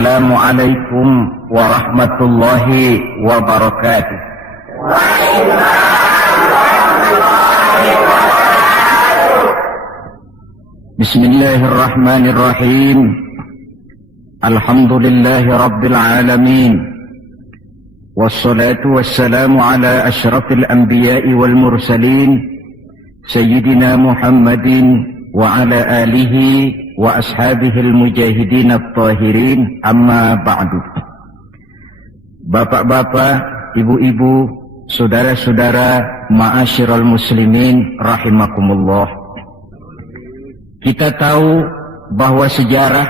Assalamualaikum warahmatullahi wabarakatuh. Bismillahirrahmanirrahim. Alhamdulillahi rabbil alamin. Wassalatu wassalamu ala asyrafil anbiya'i wal mursalin Sayyidina Muhammadin wa ala alihi wa ashabihil mujahidin at-tahirin, amma ba'du. Bapak-bapak, ibu-ibu, saudara-saudara, ma'asyiral muslimin rahimakumullah. Kita tahu bahwa sejarah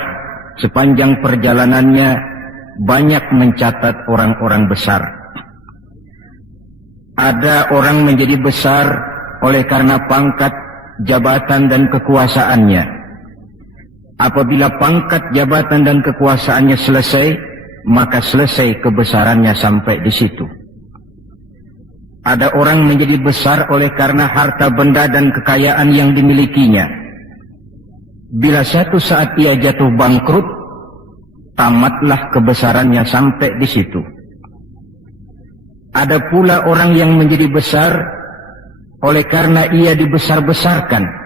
sepanjang perjalanannya banyak mencatat orang-orang besar. Ada orang menjadi besar oleh karena pangkat, jabatan dan kekuasaannya. Apabila pangkat, jabatan dan kekuasaannya selesai, maka selesai kebesarannya sampai di situ. Ada orang menjadi besar oleh karena harta benda dan kekayaan yang dimilikinya. Bila suatu saat ia jatuh bangkrut, tamatlah kebesarannya sampai di situ. Ada pula orang yang menjadi besar oleh karena ia dibesar-besarkan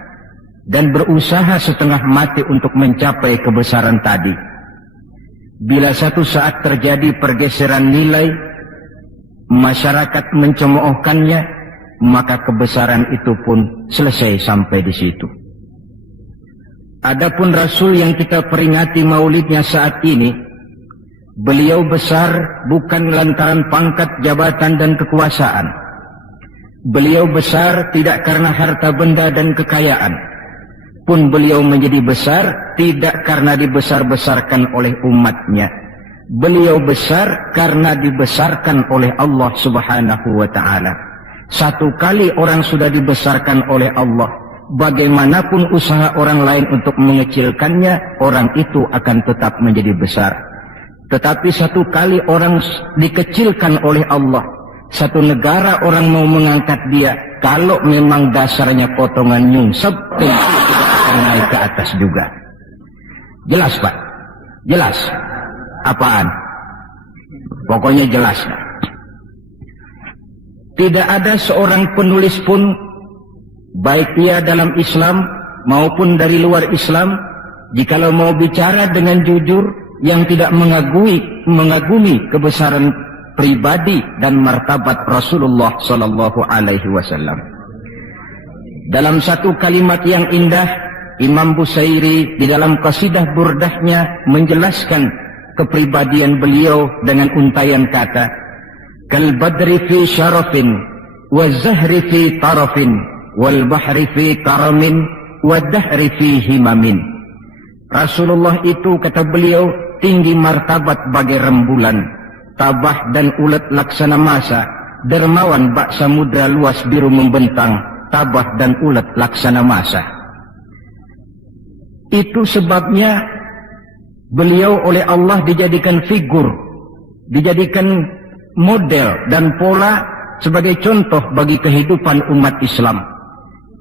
dan berusaha setengah mati untuk mencapai kebesaran tadi. Bila satu saat terjadi pergeseran nilai, masyarakat mencemoohkannya, maka kebesaran itu pun selesai sampai di situ. Adapun Rasul yang kita peringati maulidnya saat ini, beliau besar bukan lantaran pangkat, jabatan dan kekuasaan. Beliau besar tidak karena harta benda dan kekayaan. Pun beliau menjadi besar tidak karena dibesar-besarkan oleh umatnya. Beliau besar karena dibesarkan oleh Allah Subhanahu wa ta'ala. Satu kali orang sudah dibesarkan oleh Allah, bagaimanapun usaha orang lain untuk mengecilkannya, orang itu akan tetap menjadi besar. Tetapi satu kali orang dikecilkan oleh Allah, satu negara orang mau mengangkat dia, kalau memang dasarnya potongan nyungsep, tentu kita akan naik ke atas juga. Jelas, Pak? Jelas? Apaan? Pokoknya jelas. Tidak ada seorang penulis pun, baik ia dalam Islam maupun dari luar Islam, jikalau mau bicara dengan jujur, yang tidak mengagumi kebesaran pribadi dan martabat Rasulullah sallallahu alaihi wasallam. Dalam satu kalimat yang indah, Imam Busairi di dalam qasidah burdahnya menjelaskan kepribadian beliau dengan untayan kata, kal badri fi syarafin wa zahri fi tarafin wal bahri fi karamin wa dahri fi himamin. Rasulullah itu, kata beliau, tinggi martabat bagai rembulan, tabah dan ulet laksana masa, dermawan bak samudra luas biru membentang, tabah dan ulet laksana masa. Itu sebabnya beliau oleh Allah dijadikan figur, dijadikan model dan pola sebagai contoh bagi kehidupan umat Islam.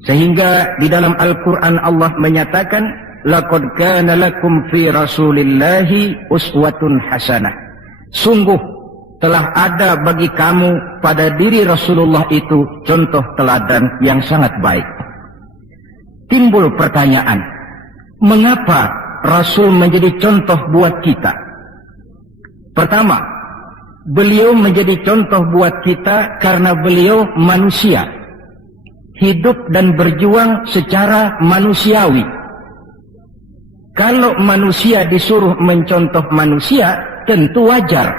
Sehingga di dalam Al-Quran Allah menyatakan, laqad kana lakum fi rasulillahi uswatun hasanah. Sungguh telah ada bagi kamu pada diri Rasulullah itu contoh teladan yang sangat baik. Timbul pertanyaan, mengapa Rasul menjadi contoh buat kita? Pertama, beliau menjadi contoh buat kita karena beliau manusia, hidup dan berjuang secara manusiawi. Kalau manusia disuruh mencontoh manusia, tentu wajar.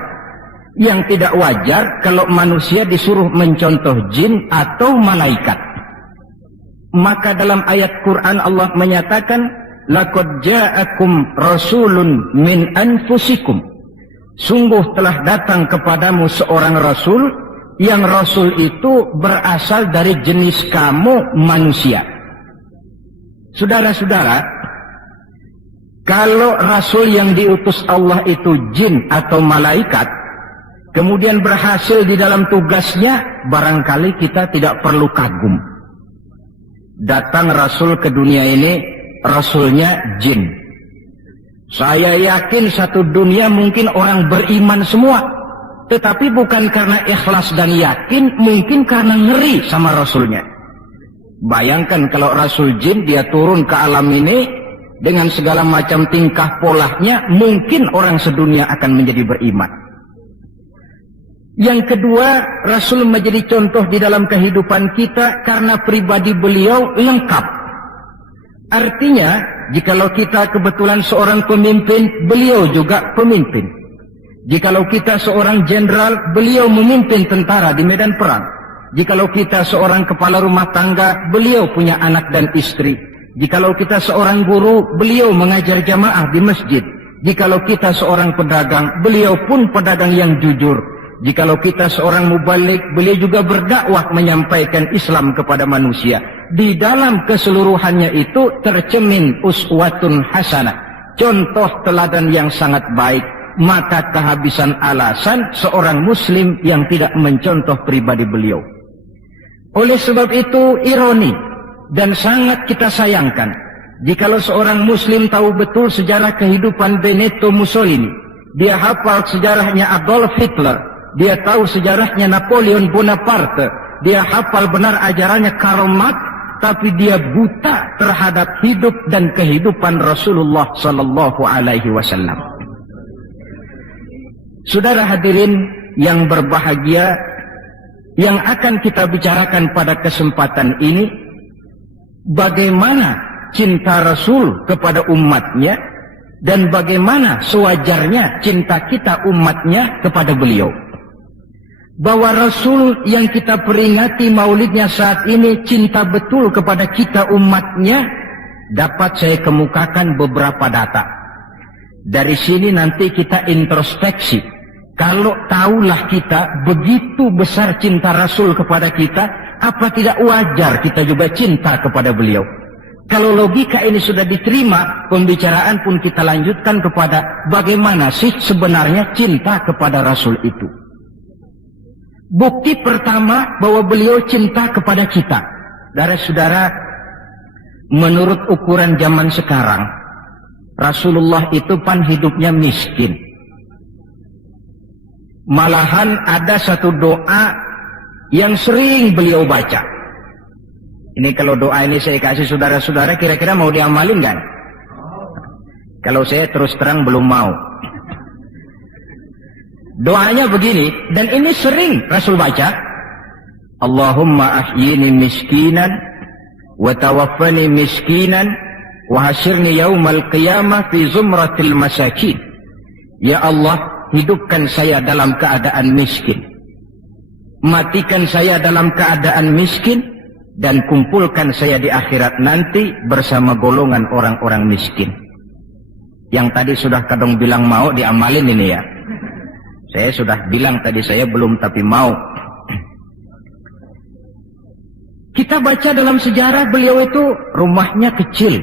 Yang tidak wajar kalau manusia disuruh mencontoh jin atau malaikat. Maka dalam ayat Quran Allah menyatakan, laqad ja'akum rasulun min anfusikum. Sungguh telah datang kepadamu seorang rasul, yang rasul itu berasal dari jenis kamu manusia. Saudara-saudara, kalau rasul yang diutus Allah itu jin atau malaikat, kemudian berhasil di dalam tugasnya, barangkali kita tidak perlu kagum. Datang rasul ke dunia ini, rasulnya jin. Saya yakin satu dunia mungkin orang beriman semua, tetapi bukan karena ikhlas dan yakin, mungkin karena ngeri sama Rasulnya. Bayangkan kalau Rasul Jin dia turun ke alam ini dengan segala macam tingkah polanya, mungkin orang sedunia akan menjadi beriman. Yang kedua, Rasul menjadi contoh di dalam kehidupan kita karena pribadi beliau lengkap. Artinya, jikalau kita kebetulan seorang pemimpin, beliau juga pemimpin. Jikalau kita seorang jenderal, beliau memimpin tentara di medan perang. Jikalau kita seorang kepala rumah tangga, beliau punya anak dan istri. Jikalau kita seorang guru, beliau mengajar jamaah di masjid. Jikalau kita seorang pedagang, beliau pun pedagang yang jujur. Jikalau kita seorang mubalik, beliau juga berdakwah menyampaikan Islam kepada manusia. Di dalam keseluruhannya itu tercemin uswatun hasanah, contoh teladan yang sangat baik. Maka kehabisan alasan seorang muslim yang tidak mencontoh pribadi beliau. Oleh sebab itu ironi dan sangat kita sayangkan jikalau seorang muslim tahu betul sejarah kehidupan Benito Mussolini, dia hafal sejarahnya Adolf Hitler, dia tahu sejarahnya Napoleon Bonaparte, dia hafal benar ajarannya Karl Marx, tapi dia buta terhadap hidup dan kehidupan Rasulullah sallallahu alaihi wasallam. Saudara hadirin yang berbahagia, yang akan kita bicarakan pada kesempatan ini, bagaimana cinta Rasul kepada umatnya dan bagaimana sewajarnya cinta kita umatnya kepada beliau. Bahwa Rasul yang kita peringati maulidnya saat ini cinta betul kepada kita umatnya, dapat saya kemukakan beberapa data. Dari sini nanti kita introspeksi. Kalau tahulah kita begitu besar cinta Rasul kepada kita, apa tidak wajar kita juga cinta kepada beliau? Kalau logika ini sudah diterima, pembicaraan pun kita lanjutkan kepada bagaimana sih sebenarnya cinta kepada Rasul itu. Bukti pertama bahwa beliau cinta kepada kita. Saudara-saudara, menurut ukuran zaman sekarang, Rasulullah itu pan hidupnya miskin. Malahan ada satu doa yang sering beliau baca. Ini kalau doa ini saya kasih saudara-saudara, kira-kira mau diamalin kan? Kalau saya terus terang belum mau. Doanya begini, dan ini sering Rasul baca. Allahumma ahyini miskinan, wa tawaffani miskinan, wa hasyirni yaumal qiyamah fi zumratil masakin. Ya Allah, hidupkan saya dalam keadaan miskin, matikan saya dalam keadaan miskin, dan kumpulkan saya di akhirat nanti bersama golongan orang-orang miskin. Yang tadi sudah kadang bilang mau diamalin ini ya. Saya sudah bilang tadi saya belum tapi mau. Kita baca dalam sejarah beliau itu rumahnya kecil.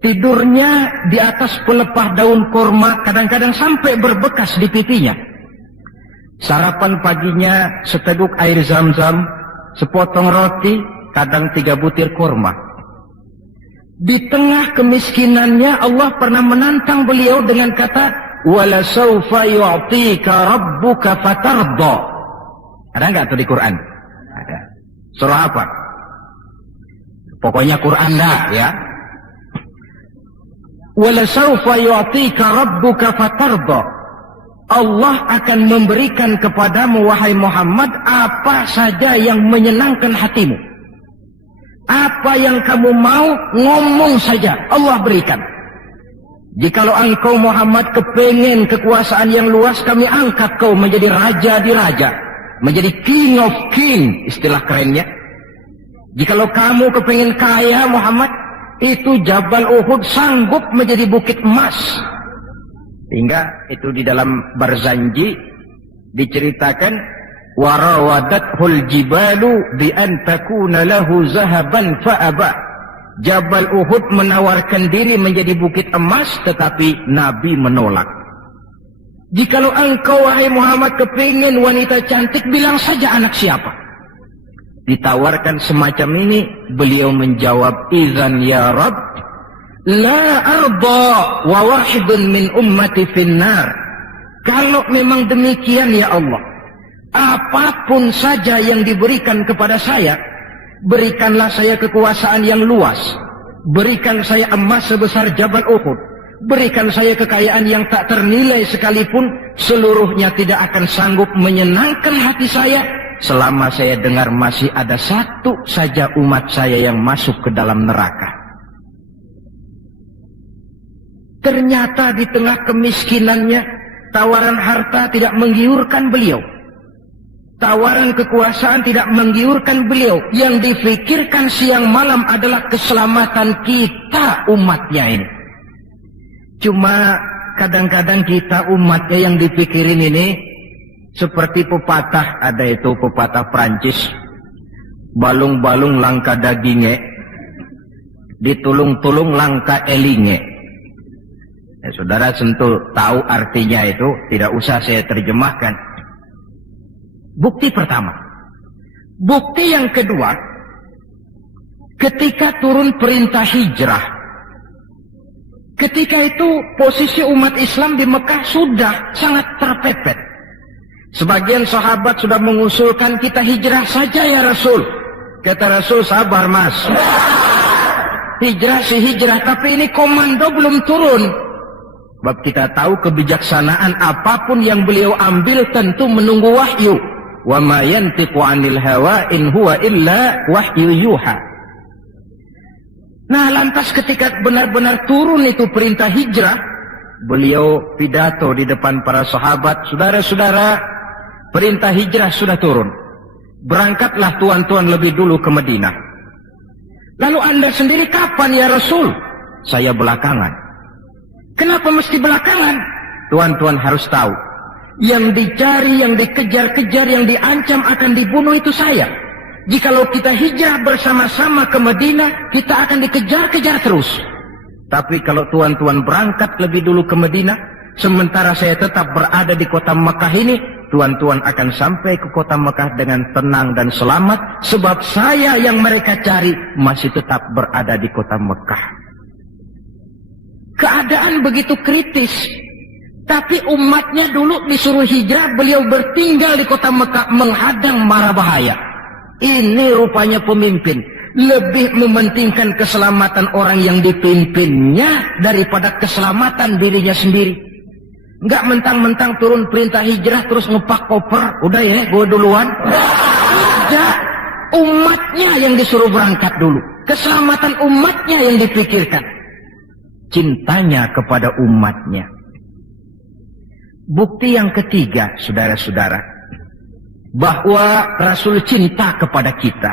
Tidurnya di atas pelepah daun kurma, kadang-kadang sampai berbekas di pipinya. Sarapan paginya seteguk air zam-zam, sepotong roti, kadang 3 butir kurma. Di tengah kemiskinannya Allah pernah menantang beliau dengan kata, "Wala sawfa yu'tika rabbuka fatarda." Ada enggak tuh di Quran? Ada. Surah apa? Pokoknya Quran dah ya. Wala sawfa yu'tika rabbuka fatarda. Allah akan memberikan kepadamu wahai Muhammad apa saja yang menyenangkan hatimu. Apa yang kamu mau, ngomong saja, Allah berikan. Jikalau engkau Muhammad kepengen kekuasaan yang luas, kami angkat kau menjadi raja di raja, menjadi king of king, istilah kerennya. Jikalau kamu kepengen kaya Muhammad, itu Jabal Uhud sanggup menjadi bukit emas. Hingga itu di dalam Barzanji diceritakan, warawadathul jibalu bi an takuna lahu zahaban fa'aba. Jabal Uhud menawarkan diri menjadi bukit emas, tetapi Nabi menolak. Jikalau engkau wahai Muhammad kepingin wanita cantik, bilang saja anak siapa. Ditawarkan semacam ini, beliau menjawab, "Idzan ya Rabb, La arda wa wahidun min ummati finnar. Kalau memang demikian ya Allah, apapun saja yang diberikan kepada saya, berikanlah saya kekuasaan yang luas, berikan saya emas sebesar Jabal Uhud, berikan saya kekayaan yang tak ternilai sekalipun, seluruhnya tidak akan sanggup menyenangkan hati saya selama saya dengar masih ada satu saja umat saya yang masuk ke dalam neraka. Ternyata di tengah kemiskinannya, tawaran harta tidak menggiurkan beliau. Tawaran kekuasaan tidak menggiurkan beliau. Yang difikirkan siang malam adalah keselamatan kita umatnya ini. Cuma kadang-kadang kita umatnya yang dipikirin ini seperti pepatah, ada itu pepatah Prancis, balung-balung langka dagingnya, ditulung-tulung langka elinge. Ya, saudara tentu tahu artinya itu, tidak usah saya terjemahkan. Bukti pertama. Bukti yang kedua, ketika turun perintah hijrah, ketika itu posisi umat Islam di Mekah sudah sangat terpepet. Sebagian sahabat sudah mengusulkan kita hijrah saja ya Rasul. Kata Rasul, sabar mas. Hijrah sih hijrah, tapi ini komando belum turun. Sebab kita tahu kebijaksanaan apapun yang beliau ambil tentu menunggu wahyu. Wa ma yantiqu 'anil hawa in huwa illa wahyu yuha. Nah, lantas ketika benar-benar turun itu perintah hijrah, beliau pidato di depan para sahabat, saudara-saudara, perintah hijrah sudah turun. Berangkatlah tuan-tuan lebih dulu ke Madinah. Lalu Anda sendiri kapan ya Rasul? Saya belakangan. Kenapa mesti belakangan? Tuan-tuan harus tahu, yang dicari, yang dikejar-kejar, yang diancam akan dibunuh itu saya. Jikalau kita hijrah bersama-sama ke Madinah, kita akan dikejar-kejar terus. Tapi kalau tuan-tuan berangkat lebih dulu ke Madinah, sementara saya tetap berada di kota Mekah ini, tuan-tuan akan sampai ke kota Mekah dengan tenang dan selamat, sebab saya yang mereka cari masih tetap berada di kota Mekah. Keadaan begitu kritis, tapi umatnya dulu disuruh hijrah, beliau bertinggal di kota Mekah menghadang mara bahaya. Ini rupanya pemimpin lebih mementingkan keselamatan orang yang dipimpinnya daripada keselamatan dirinya sendiri. Enggak mentang-mentang turun perintah hijrah terus ngepak koper, udah ya gue duluan. Tidak, umatnya yang disuruh berangkat dulu, keselamatan umatnya yang dipikirkan, cintanya kepada umatnya. Bukti yang ketiga, saudara-saudara, bahwa Rasul cinta kepada kita.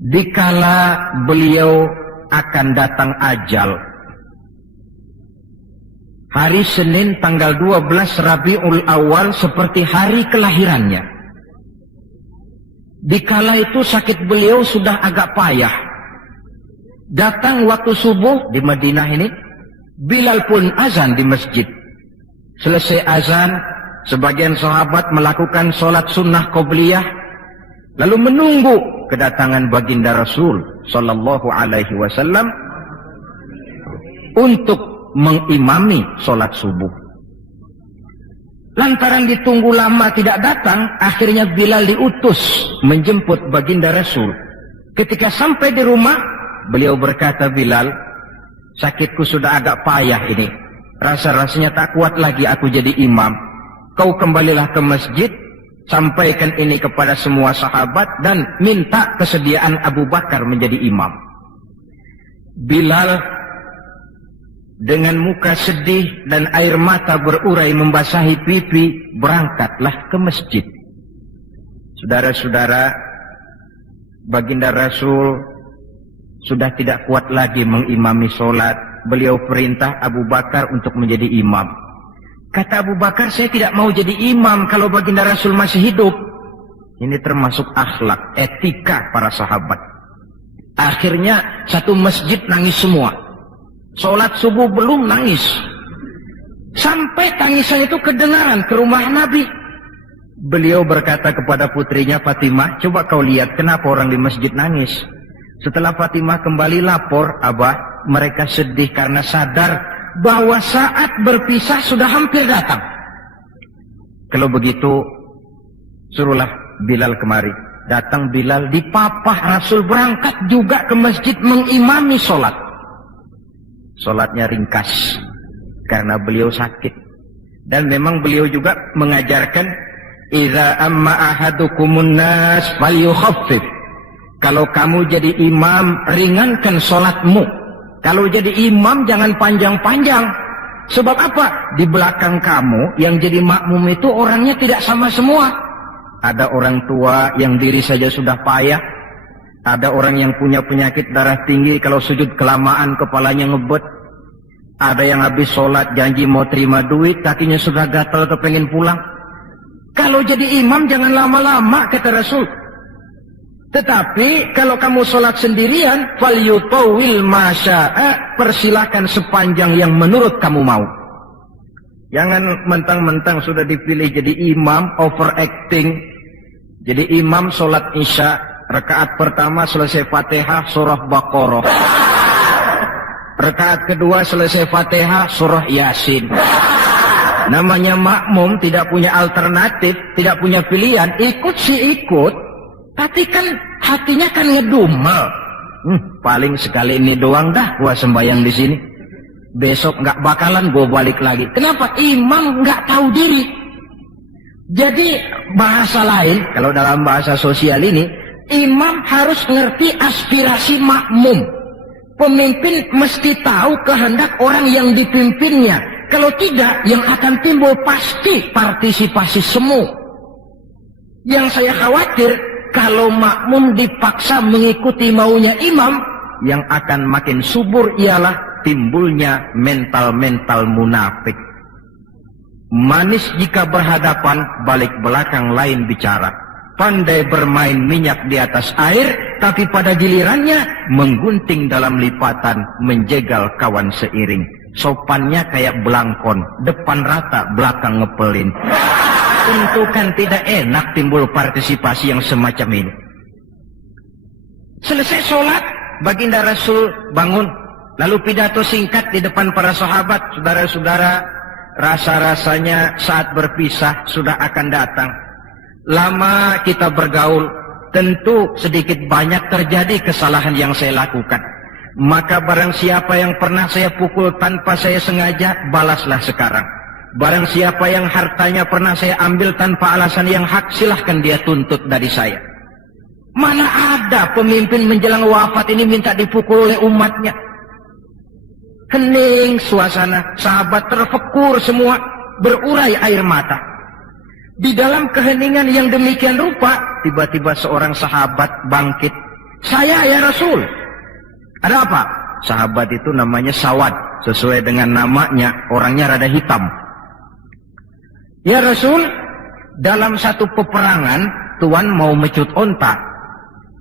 Dikala beliau akan datang ajal, hari Senin tanggal 12 Rabiul Awal seperti hari kelahirannya. Dikala itu sakit beliau sudah agak payah. Datang waktu subuh di Madinah ini, Bilal pun azan di masjid. Selesai azan, sebagian sahabat melakukan sholat sunnah qobliyah, lalu menunggu kedatangan baginda Rasul sallallahu alaihi wasallam untuk mengimami sholat subuh. Lantaran ditunggu lama tidak datang, akhirnya Bilal diutus menjemput baginda Rasul. Ketika sampai di rumah, beliau berkata, Bilal, sakitku sudah agak payah ini. Rasa-rasanya tak kuat lagi aku jadi imam. Kau kembalilah ke masjid, sampaikan ini kepada semua sahabat, dan minta kesediaan Abu Bakar menjadi imam. Bilal dengan muka sedih dan air mata berurai membasahi pipi, berangkatlah ke masjid. Saudara-saudara, baginda Rasul sudah tidak kuat lagi mengimami sholat. Beliau perintah Abu Bakar untuk menjadi imam. Kata Abu Bakar, saya tidak mau jadi imam kalau baginda Rasul masih hidup. Ini termasuk akhlak, etika para sahabat. Akhirnya satu masjid nangis semua. Sholat subuh belum nangis. Sampai tangisan itu kedengaran ke rumah Nabi. Beliau berkata kepada putrinya Fatimah, coba kau lihat kenapa orang di masjid nangis. Setelah Fatimah kembali lapor, Abah, mereka sedih karena sadar bahwa saat berpisah sudah hampir datang. Kalau begitu, suruhlah Bilal kemari. Datang Bilal, dipapah Rasul berangkat juga ke masjid mengimami sholat. Sholatnya ringkas karena beliau sakit. Dan memang beliau juga mengajarkan, idza amma ahadukumun nas falyukhaffif. Kalau kamu jadi imam, ringankan sholatmu. Kalau jadi imam, jangan panjang-panjang. Sebab apa? Di belakang kamu, yang jadi makmum itu orangnya tidak sama semua. Ada orang tua yang diri saja sudah payah. Ada orang yang punya penyakit darah tinggi, kalau sujud kelamaan kepalanya ngebet. Ada yang habis sholat janji mau terima duit, kakinya sudah gatal kepengen pulang. Kalau jadi imam, jangan lama-lama, kata Rasul. Tetapi kalau kamu sholat sendirian, falyutawil masya'a, persilakan sepanjang yang menurut kamu mau. Jangan mentang-mentang sudah dipilih jadi imam, overacting. Jadi imam sholat isya, rakaat pertama selesai Fatihah surah Baqarah. Rakaat kedua selesai Fatihah surah Yasin. Namanya makmum, tidak punya alternatif, tidak punya pilihan, ikut sih ikut. Tapi kan hatinya kan ngedumel. Paling sekali ini doang dah gua sembahyang di sini. Besok nggak bakalan gua balik lagi. Kenapa? Imam nggak tahu diri. Jadi bahasa lain, kalau dalam bahasa sosial ini, imam harus ngerti aspirasi makmum. Pemimpin mesti tahu kehendak orang yang dipimpinnya. Kalau tidak, yang akan timbul pasti partisipasi semu. Yang saya khawatir, kalau makmum dipaksa mengikuti maunya imam, yang akan makin subur ialah timbulnya mental-mental munafik. Manis jika berhadapan, balik belakang lain bicara. Pandai bermain minyak di atas air, tapi pada gilirannya menggunting dalam lipatan, menjegal kawan seiring. Sopannya kayak belangkon, depan rata, belakang ngepelin. Tentu kan tidak enak timbul partisipasi yang semacam ini. Selesai sholat, baginda Rasul bangun, lalu pidato singkat di depan para sahabat. Saudara-saudara, rasa-rasanya saat berpisah sudah akan datang. Lama kita bergaul, tentu sedikit banyak terjadi kesalahan yang saya lakukan. Maka barang siapa yang pernah saya pukul tanpa saya sengaja, balaslah sekarang. Barang siapa yang hartanya pernah saya ambil tanpa alasan yang hak, silahkan dia tuntut dari saya. Mana ada pemimpin menjelang wafat ini minta dipukul oleh umatnya. Hening suasana, sahabat terfekur semua, berurai air mata. Di dalam keheningan yang demikian rupa, tiba-tiba seorang sahabat bangkit. Saya ya Rasul. Ada apa? Sahabat itu namanya Sawad. Sesuai dengan namanya, orangnya rada hitam. Ya Rasul, dalam satu peperangan, Tuan mau mecut onta.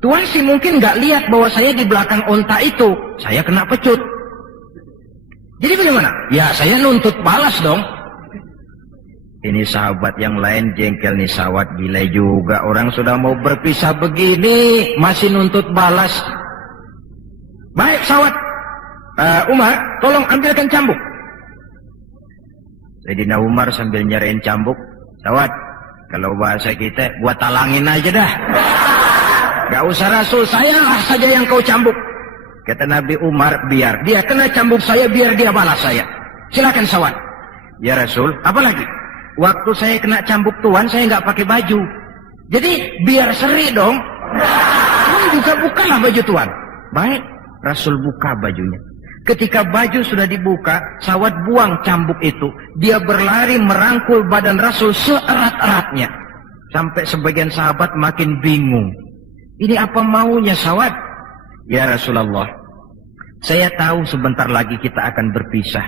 Tuan sih mungkin nggak lihat bahwa saya di belakang onta itu. Saya kena pecut. Jadi bagaimana? Ya saya nuntut balas dong. Ini sahabat yang lain jengkel nih, Sawad gila juga. Orang sudah mau berpisah begini, masih nuntut balas. Baik Sawad, Umar, tolong ambilkan cambuk. Sayyidina Umar sambil nyariin cambuk. Sawad, kalau bahasa kita, gua talangin aja dah. Gak usah Rasul, saya saja yang kau cambuk. Kata Nabi Umar, biar dia kena cambuk saya, biar dia balas saya. Silakan Sawad. Ya Rasul, apa lagi? Waktu saya kena cambuk Tuan, saya nggak pakai baju. Jadi biar seri dong. Tuan juga bukalah baju Tuan. Baik, Rasul buka bajunya. Ketika baju sudah dibuka, Sawad buang cambuk itu. Dia berlari merangkul badan Rasul seerat-eratnya. Sampai sebagian sahabat makin bingung. Ini apa maunya Sawad? Ya Rasulullah, saya tahu sebentar lagi kita akan berpisah.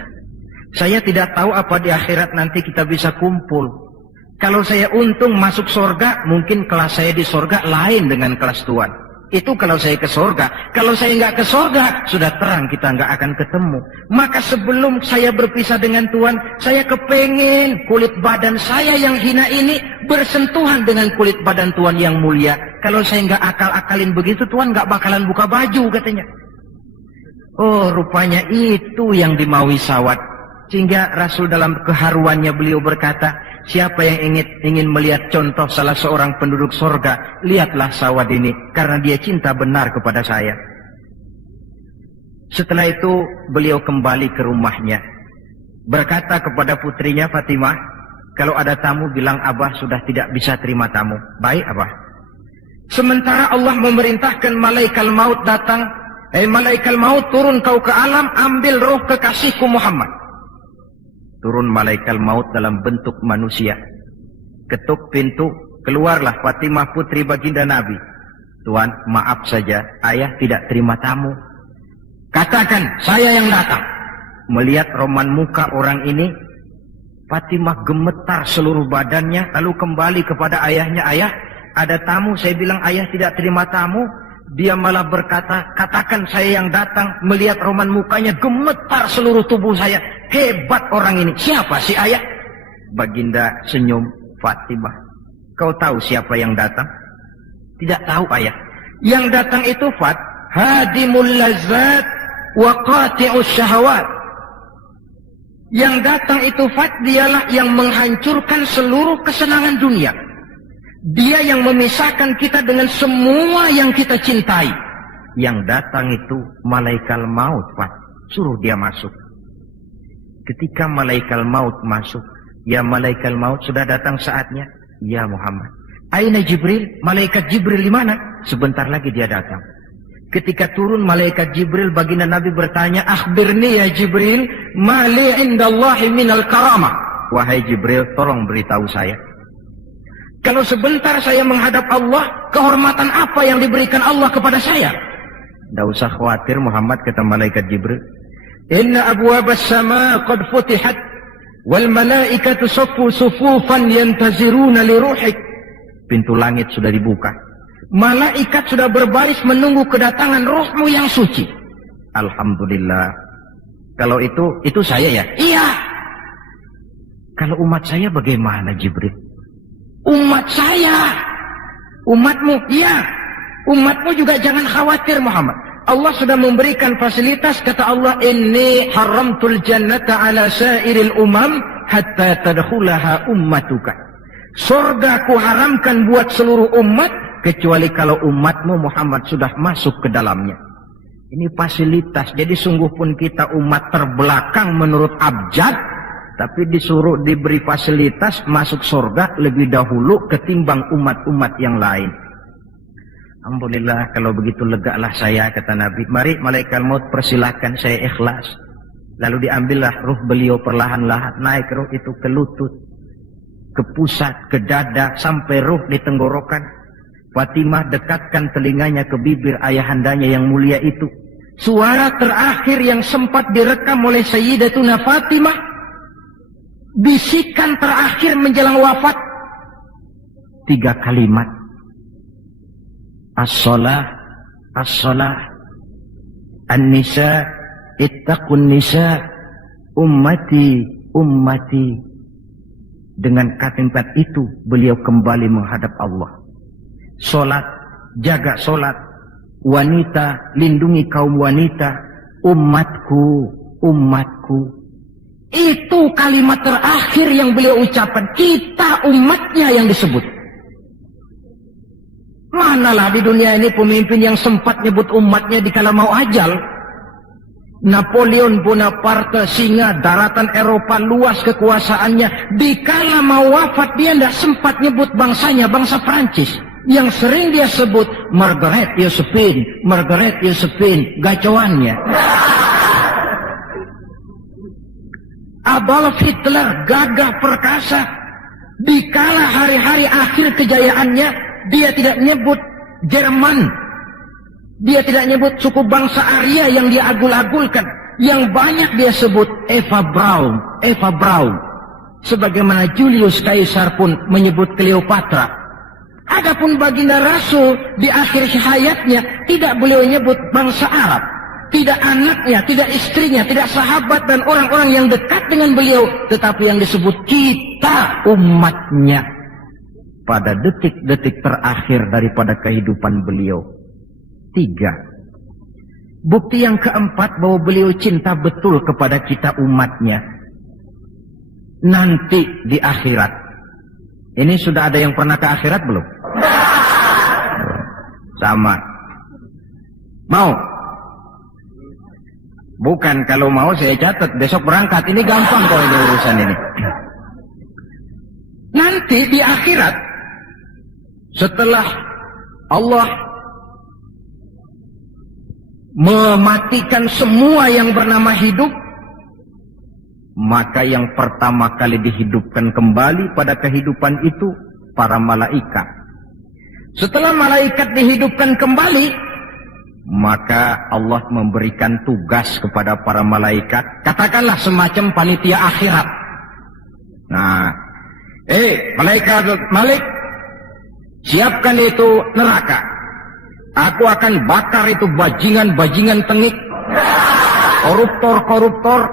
Saya tidak tahu apa di akhirat nanti kita bisa kumpul. Kalau saya untung masuk surga, mungkin kelas saya di surga lain dengan kelas Tuan. Itu kalau saya ke surga. Kalau saya nggak ke surga, sudah terang kita nggak akan ketemu. Maka sebelum saya berpisah dengan Tuan, saya kepengen kulit badan saya yang hina ini bersentuhan dengan kulit badan Tuan yang mulia. kalau saya nggak akal-akalin begitu, Tuhan nggak bakalan buka baju katanya. Oh, rupanya itu yang dimaui Sawat. Sehingga Rasul dalam keharuannya beliau berkata, siapa yang ingin melihat contoh salah seorang penduduk sorga, lihatlah Sawat ini, karena dia cinta benar kepada saya. Setelah itu beliau kembali ke rumahnya, berkata kepada putrinya Fatimah, kalau ada tamu bilang Abah sudah tidak bisa terima tamu. Baik Abah. Sementara Allah memerintahkan malaikat maut datang, malaikat maut turun kau ke alam, ambil roh kekasihku Muhammad. Turun malaikat maut dalam bentuk manusia. Ketuk pintu, keluarlah Fatimah putri baginda Nabi. Tuan, maaf saja, ayah tidak terima tamu. Katakan, saya yang datang. Melihat roman muka orang ini, Fatimah gemetar seluruh badannya, lalu kembali kepada ayahnya, ayah, ada tamu. Saya bilang ayah tidak terima tamu. Dia malah berkata, katakan saya yang datang. Melihat roman mukanya, gemetar seluruh tubuh saya. Hebat orang ini. Siapa si ayah? Baginda senyum. Fatimah, kau tahu siapa yang datang? Tidak tahu ayah. Yang datang itu Fat, hadimul lazat wa qati'us syahwat. Yang datang itu Fat, dialah yang menghancurkan seluruh kesenangan dunia. Dia yang memisahkan kita dengan semua yang kita cintai. Yang datang itu malaikat maut, Pak. Suruh dia masuk. Ketika malaikat maut masuk, ya malaikat maut sudah datang saatnya. Ya Muhammad. Aina Jibril? Malaikat Jibril di mana? Sebentar lagi dia datang. Ketika turun malaikat Jibril, baginda Nabi bertanya, akhbirni ya Jibril, mali indallahi minal karamah. Wahai Jibril, tolong beritahu saya. Kalau sebentar saya menghadap Allah, kehormatan apa yang diberikan Allah kepada saya? Tidak usah khawatir Muhammad, kata malaikat Jibril. Inna abwabas sama qad futihat, wal malaikatu saffu sufufan yantaziruna li ruhik. Pintu langit sudah dibuka. Malaikat sudah berbaris menunggu kedatangan rohmu yang suci. Alhamdulillah. Kalau itu saya ya? Iya. Kalau umat saya bagaimana Jibril? Umat saya, umatmu, iya. Umatmu juga jangan khawatir Muhammad. Allah sudah memberikan fasilitas, kata Allah, inni haramtul jannata ala sairil umam hatta tadkhulaha ummatuka. Surga ku haramkan buat seluruh umat, kecuali kalau umatmu Muhammad sudah masuk ke dalamnya. Ini fasilitas, jadi sungguh pun kita umat terbelakang menurut abjad, tapi disuruh diberi fasilitas masuk surga lebih dahulu ketimbang umat-umat yang lain. Alhamdulillah, kalau begitu legalah saya, kata Nabi. Mari malaikat maut persilakan, saya ikhlas. Lalu diambillah ruh beliau perlahan-lahan, naik ruh itu ke lutut, ke pusat, ke dada, sampai ruh di tenggorokan. Fatimah dekatkan telinganya ke bibir ayahandanya yang mulia itu. Suara terakhir yang sempat direkam oleh Sayyidatuna Fatimah, bisikan terakhir menjelang wafat, 3 kalimat. As-salah, as-salah, an-nisa, ittaqun nisa, ummati, ummati. Dengan kalimat itu beliau kembali menghadap Allah. Solat, jaga solat. Wanita, lindungi kaum wanita. Umatku, umatku. Itu kalimat terakhir yang beliau ucapkan. Kita umatnya yang disebut. Manalah di dunia ini pemimpin yang sempat nyebut umatnya dikala mau ajal. Napoleon Bonaparte, singa daratan Eropa, luas kekuasaannya. Dikala mau wafat dia tidak sempat nyebut bangsanya, bangsa Prancis. Yang sering dia sebut Margaret Josephine, Margaret Josephine, gacoannya. Adolf Hitler, gagah perkasa. Dikala hari-hari akhir kejayaannya, dia tidak nyebut Jerman. Dia tidak nyebut suku bangsa Arya yang dia agul-agulkan. Yang banyak dia sebut Eva Braun, Eva Braun. Sebagaimana Julius Caesar pun menyebut Cleopatra. Adapun baginda Rasul di akhir hayatnya tidak beliau nyebut bangsa Arab. Tidak anaknya, tidak istrinya, tidak sahabat dan orang-orang yang dekat dengan beliau. Tetapi yang disebut kita umatnya. pada detik-detik terakhir daripada kehidupan beliau. 3. Bukti yang keempat bahwa beliau cinta betul kepada kita umatnya. Nanti di akhirat. Ini sudah ada yang pernah ke akhirat belum? Sama. Mau? Bukan, kalau mau saya catat. Besok berangkat. Ini gampang kalau ada urusan ini. Nanti di akhirat, setelah Allah mematikan semua yang bernama hidup, maka yang pertama kali dihidupkan kembali pada kehidupan itu para malaikat. Setelah malaikat dihidupkan kembali, maka Allah memberikan tugas kepada para malaikat, katakanlah semacam panitia akhirat. Nah, malaikat Malik, siapkan itu neraka. Aku akan bakar itu bajingan-bajingan tengik, koruptor-koruptor,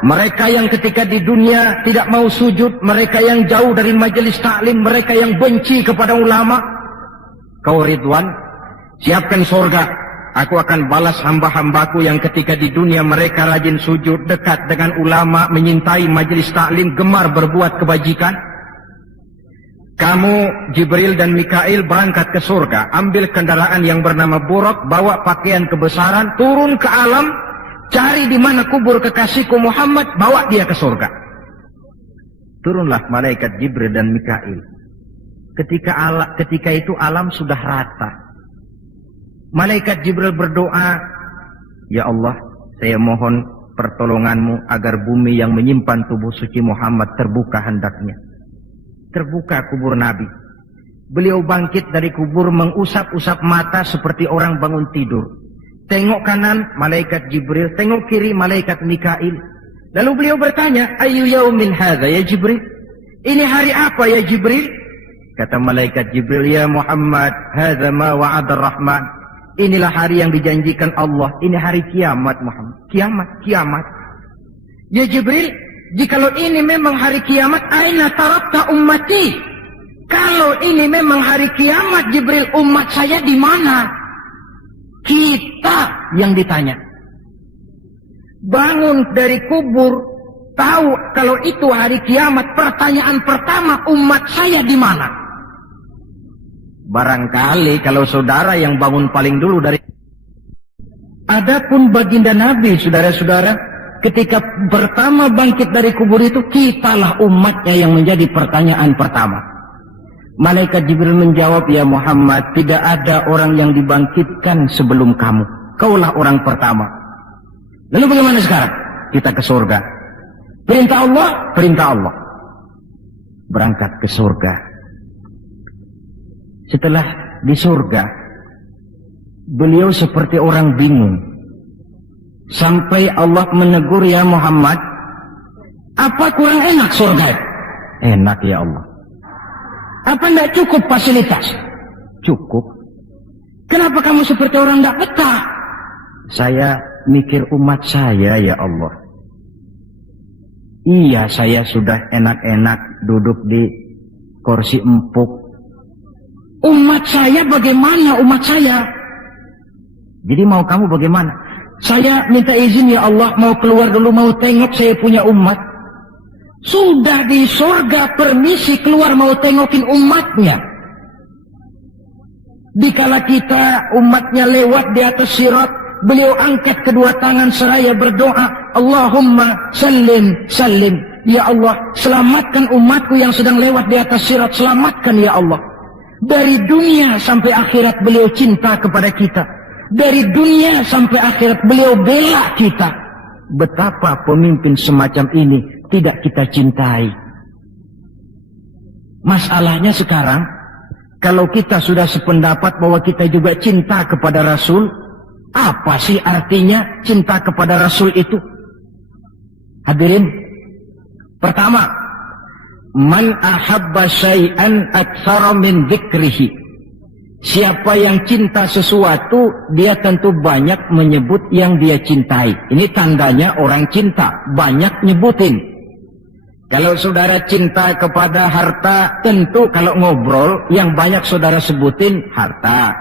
mereka yang ketika di dunia tidak mau sujud, mereka yang jauh dari majelis taklim, mereka yang benci kepada ulama. Kau Ridwan, siapkan surga. Aku akan balas hamba-hambaku yang ketika di dunia mereka rajin sujud, dekat dengan ulama, menyintai majelis taklim, gemar berbuat kebajikan. Kamu, Jibril dan Mikail, berangkat ke surga. Ambil kendaraan yang bernama Buraq, bawa pakaian kebesaran, turun ke alam, cari di mana kubur kekasihku Muhammad, bawa dia ke surga. Turunlah malaikat Jibril dan Mikail. Ketika itu alam sudah rata. Malaikat Jibril berdoa, ya Allah, saya mohon pertolonganmu agar bumi yang menyimpan tubuh suci Muhammad terbuka hendaknya. Terbuka kubur Nabi. Beliau bangkit dari kubur mengusap-usap mata seperti orang bangun tidur. Tengok kanan, malaikat Jibril. Tengok kiri, malaikat Mikail. Lalu beliau bertanya, Ayyu yaumin hadha ya Jibril? Ini hari apa ya Jibril? Kata malaikat Jibril, ya Muhammad, hadha ma wa'ada rahman. Inilah hari yang dijanjikan Allah. Ini hari kiamat Muhammad. Kiamat. Ya Jibril, jikalau ini memang hari kiamat, aina tarakta ummati? Kalau ini memang hari kiamat, Jibril, umat saya di mana? Kita yang ditanya. Bangun dari kubur, tahu kalau itu hari kiamat, pertanyaan pertama, umat saya di mana? Barangkali kalau saudara yang bangun paling dulu dari... Adapun baginda Nabi, saudara-saudara, ketika pertama bangkit dari kubur itu, kitalah umatnya yang menjadi pertanyaan pertama. Malaikat Jibril menjawab, ya Muhammad, tidak ada orang yang dibangkitkan sebelum kamu. Kaulah orang pertama. Lalu bagaimana sekarang? Kita ke surga. Perintah Allah, perintah Allah. Berangkat ke surga. Setelah di surga, beliau seperti orang bingung. Sampai Allah menegur, ya Muhammad, apa kurang enak surga? Enak ya Allah. Apa tidak cukup fasilitas? Cukup. Kenapa kamu seperti orang tidak betah? Saya mikir umat saya ya Allah. Iya, saya sudah enak-enak duduk di kursi empuk. Umat saya bagaimana umat saya? Jadi mau kamu bagaimana? Saya minta izin ya Allah, mau keluar dulu, mau tengok saya punya umat. Sudah di surga permisi keluar mau tengokin umatnya. Dikala kita umatnya lewat di atas sirat, beliau angkat kedua tangan seraya berdoa, Allahumma sallim sallim. Ya Allah, selamatkan umatku yang sedang lewat di atas sirat, selamatkan ya Allah. Dari dunia sampai akhirat beliau cinta kepada kita. Dari dunia sampai akhirat beliau bela kita. Betapa pemimpin semacam ini tidak kita cintai. Masalahnya sekarang, kalau kita sudah sependapat bahwa kita juga cinta kepada Rasul, apa sih artinya cinta kepada Rasul itu? Hadirin, pertama, man ahabba syai'an aktsara min dzikrihi. Siapa yang cinta sesuatu, dia tentu banyak menyebut yang dia cintai. Ini tandanya orang cinta, banyak nyebutin. Kalau saudara cinta kepada harta, tentu kalau ngobrol yang banyak saudara sebutin harta.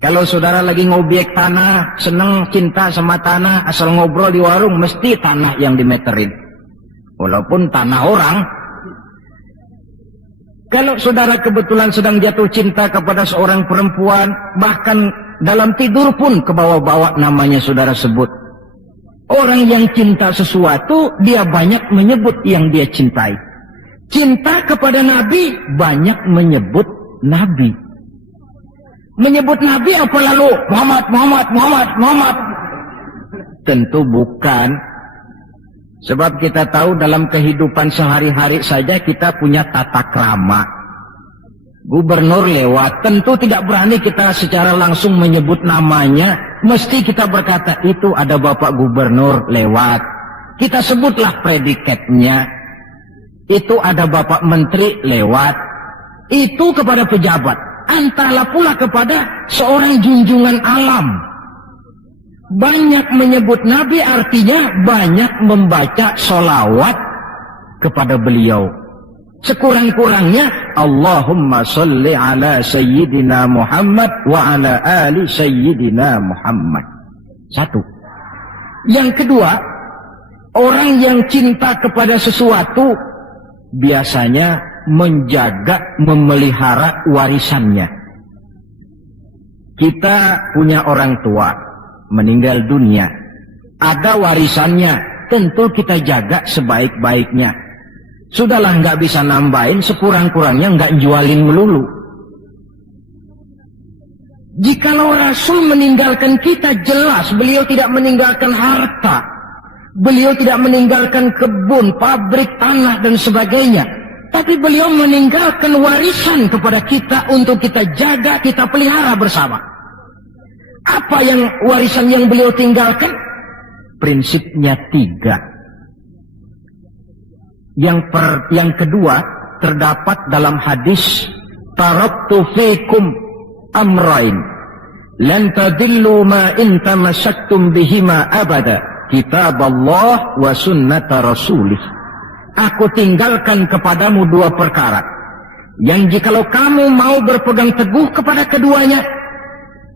Kalau saudara lagi ngobek tanah, seneng cinta sama tanah, asal ngobrol di warung mesti tanah yang dimeterin. Walaupun tanah orang. Kalau saudara kebetulan sedang jatuh cinta kepada seorang perempuan, bahkan dalam tidur pun kebawa-bawa namanya saudara sebut. Orang yang cinta sesuatu, dia banyak menyebut yang dia cintai. Cinta kepada Nabi, banyak menyebut Nabi. Menyebut Nabi apa lalu? Muhammad, Muhammad, Muhammad, Muhammad. Tentu bukan. Sebab kita tahu dalam kehidupan sehari-hari saja kita punya tata krama. Gubernur lewat, tentu tidak berani kita secara langsung menyebut namanya. Mesti kita berkata, itu ada Bapak Gubernur lewat. Kita sebutlah predikatnya. Itu ada Bapak Menteri lewat. Itu kepada pejabat. Antara pula kepada seorang junjungan alam. Banyak menyebut Nabi artinya banyak membaca sholawat kepada beliau. Sekurang-kurangnya Allahumma salli ala Sayyidina Muhammad wa ala ali Sayyidina Muhammad. Satu. Yang kedua, orang yang cinta kepada sesuatu biasanya menjaga, memelihara warisannya. Kita punya orang tua meninggal dunia, ada warisannya, tentu kita jaga sebaik-baiknya. Sudahlah, nggak bisa nambahin, sekurang-kurangnya nggak jualin melulu. Jikalau Rasul meninggalkan kita, jelas beliau tidak meninggalkan harta. Beliau tidak meninggalkan kebun, pabrik, tanah dan sebagainya. Tapi beliau meninggalkan warisan kepada kita untuk kita jaga, kita pelihara bersama. Apa yang warisan yang beliau tinggalkan? Prinsipnya 3. Yang kedua terdapat dalam hadis, taraktu fikum amrain lan tadillu ma in tamassaktum bihima abada, kitab Allah wa sunnata rasulih. Aku tinggalkan kepadamu 2 perkara yang jikalau kamu mau berpegang teguh kepada keduanya,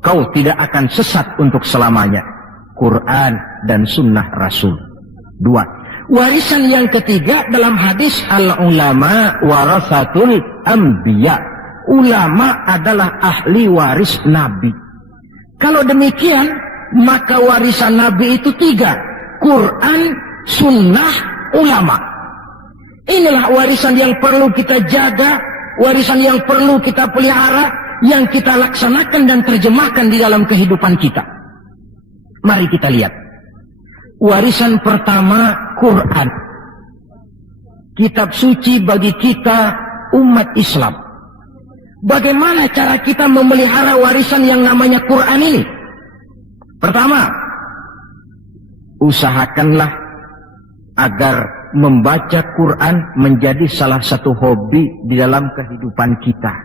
kau tidak akan sesat untuk selamanya. Quran dan sunnah Rasul. 2. Warisan yang ketiga dalam hadis, al-ulama warasatul anbiya. Ulama adalah ahli waris Nabi. Kalau demikian, maka warisan Nabi itu 3. Quran, sunnah, ulama. Inilah warisan yang perlu kita jaga, warisan yang perlu kita pelihara, yang kita laksanakan dan terjemahkan di dalam kehidupan kita. Mari kita lihat. Warisan pertama, Quran. Kitab suci bagi kita umat Islam. Bagaimana cara kita memelihara warisan yang namanya Quran ini? Pertama, usahakanlah agar membaca Quran menjadi salah satu hobi di dalam kehidupan kita.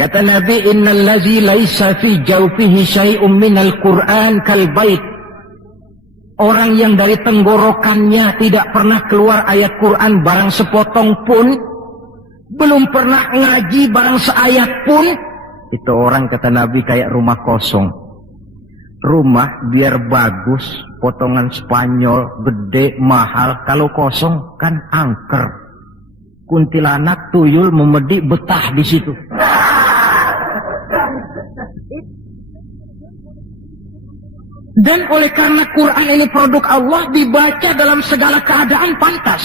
Kata Nabi, innal ladzi laisa fi jawfihi syai'un minal Qur'an kal bait. Orang yang dari tenggorokannya tidak pernah keluar ayat Quran barang sepotong pun, belum pernah ngaji barang seayat pun, itu orang kata Nabi kayak rumah kosong. Rumah biar bagus, potongan Spanyol, gede, mahal, kalau kosong kan angker. Kuntilanak, tuyul, memedi, betah di situ. Dan oleh karena Quran ini produk Allah, dibaca dalam segala keadaan pantas.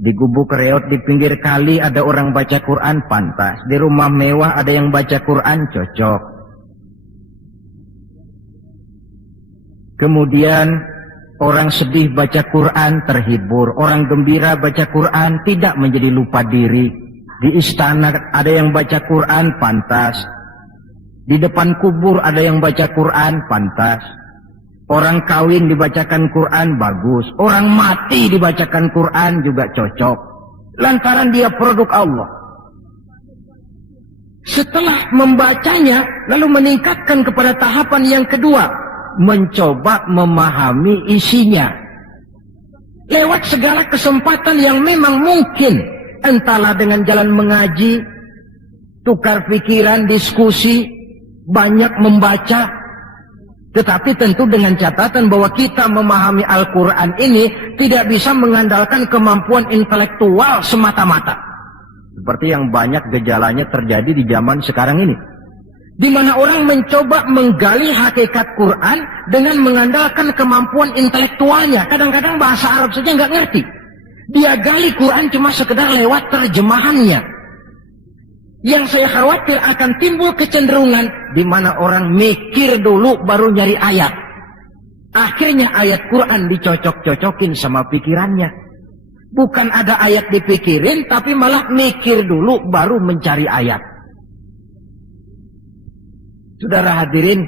Di gubuk reot di pinggir kali ada orang baca Quran, pantas. Di rumah mewah ada yang baca Quran, cocok. Kemudian orang sedih baca Quran, terhibur. Orang gembira baca Quran, tidak menjadi lupa diri. Di istana ada yang baca Quran, pantas. Di depan kubur ada yang baca Quran, pantas. Orang kawin dibacakan Quran, bagus. Orang mati dibacakan Quran juga cocok. Lantaran dia produk Allah. Setelah membacanya, lalu meningkatkan kepada tahapan yang kedua. Mencoba memahami isinya. lewat segala kesempatan yang memang mungkin, entahlah dengan jalan mengaji, tukar pikiran, diskusi, banyak membaca, tetapi tentu dengan catatan bahwa kita memahami Al-Quran ini tidak bisa mengandalkan kemampuan intelektual semata-mata, seperti yang banyak gejalanya terjadi di zaman sekarang ini, di mana orang mencoba menggali hakikat Quran dengan mengandalkan kemampuan intelektualnya. Kadang-kadang bahasa Arab saja nggak ngerti, dia gali Quran cuma sekedar lewat terjemahannya. Yang saya khawatir akan timbul kecenderungan di mana orang mikir dulu baru nyari ayat. Akhirnya ayat Quran dicocok-cocokin sama pikirannya. Bukan ada ayat dipikirin, tapi malah mikir dulu baru mencari ayat. Saudara hadirin,